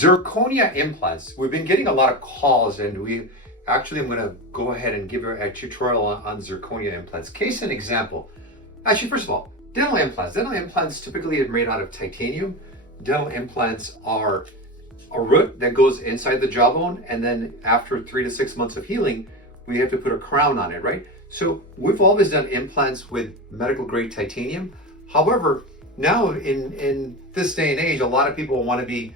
Zirconia implants. We've been getting a lot of calls, and I'm going to go ahead and give a tutorial on zirconia implants. Case in example. Actually, first of all, dental implants. Dental implants typically are made out of titanium. Dental implants are a root that goes inside the jawbone, and then after 3 to 6 months of healing, we have to put a crown on it, right? So we've always done implants with medical grade titanium. However, now in this day and age, a lot of people want to be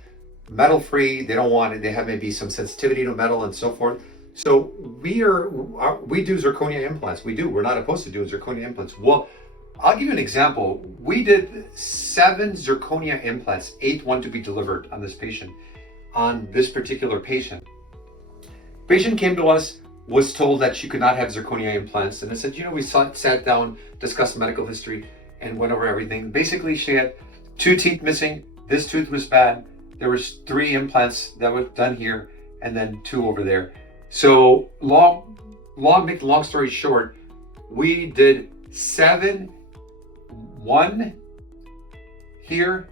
metal free. They don't want it. They have maybe some sensitivity to metal and so forth. So we do zirconia implants. We're not opposed to doing zirconia implants. Well, I'll give you an example. We did 7 zirconia implants, 8th one to be delivered on this patient, on this particular patient. Patient came to us, was told that she could not have zirconia implants. And I said, we sat down, discussed medical history, and went over everything. Basically, she had 2 teeth missing. This tooth was bad. There was 3 implants that were done here, and then 2 over there. So make the long story short, we did 7, 1 here,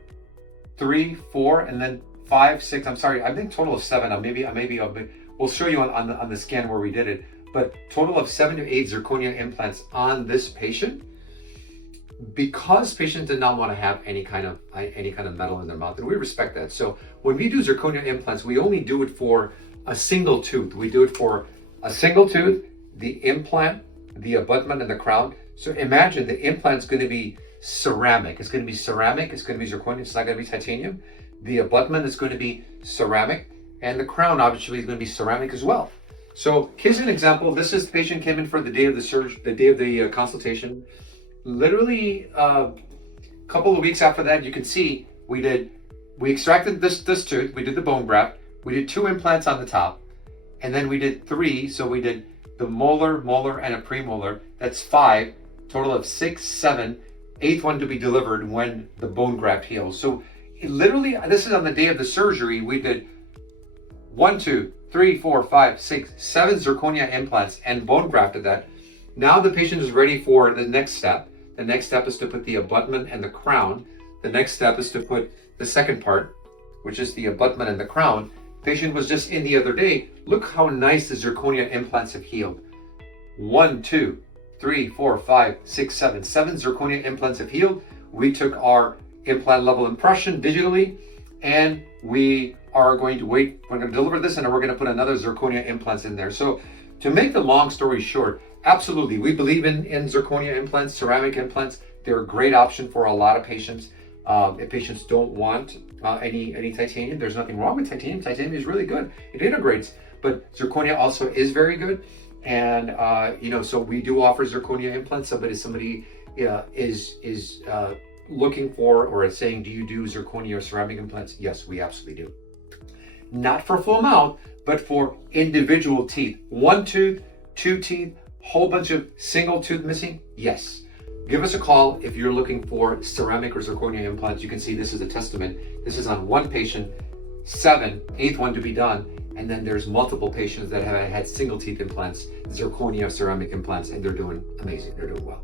3, 4, and then 5, 6. I'm sorry, I think total of 7. We'll show you on the scan where we did it. But total of 7 to 8 zirconia implants on this patient, because patients did not want to have any kind of metal in their mouth, and we respect that. So when we do zirconia implants, we only do it for a single tooth. We do it for a single tooth, the implant, the abutment, and the crown. So imagine the implant's going to be ceramic. It's going to be ceramic. It's going to be zirconia. It's not going to be titanium. The abutment is going to be ceramic, and the crown obviously is going to be ceramic as well. So here's an example. This is the patient came in for the day of the consultation. Literally a couple of weeks after that, you can see we extracted this tooth. We did the bone graft. We did 2 implants on the top, and then we did 3. So we did the molar, and a premolar. That's 5, total of 6, 7, 8th one to be delivered when the bone graft heals. So literally, this is on the day of the surgery. We did 1, 2, 3, 4, 5, 6, 7 zirconia implants and bone grafted that. Now the patient is ready for the next step. The next step is to put the abutment and the crown. The next step is to put the second part, which is the abutment and the crown. Patient was just in the other day. Look how nice the zirconia implants have healed. 1, 2, 3, 4, 5, 6, 7. 7 zirconia implants have healed. We took our implant level impression digitally, and we are going to wait. We're going to deliver this, and we're going to put another zirconia implants in there. So to make the long story short, absolutely, we believe in zirconia implants, ceramic implants. They're a great option for a lot of patients. If patients don't want any titanium, there's nothing wrong with titanium. Titanium is really good. It integrates, but zirconia also is very good. And so we do offer zirconia implants. Somebody is looking for or is saying, do you do zirconia or ceramic implants? Yes, we absolutely do. Not for full mouth, but for individual teeth. 1 tooth, 2 teeth, whole bunch of single tooth missing? Yes. Give us a call if you're looking for ceramic or zirconia implants. You can see this is a testament. This is on 1 patient, 7, 8th one to be done. And then there's multiple patients that have had single teeth implants, zirconia, ceramic implants, and they're doing amazing. They're doing well.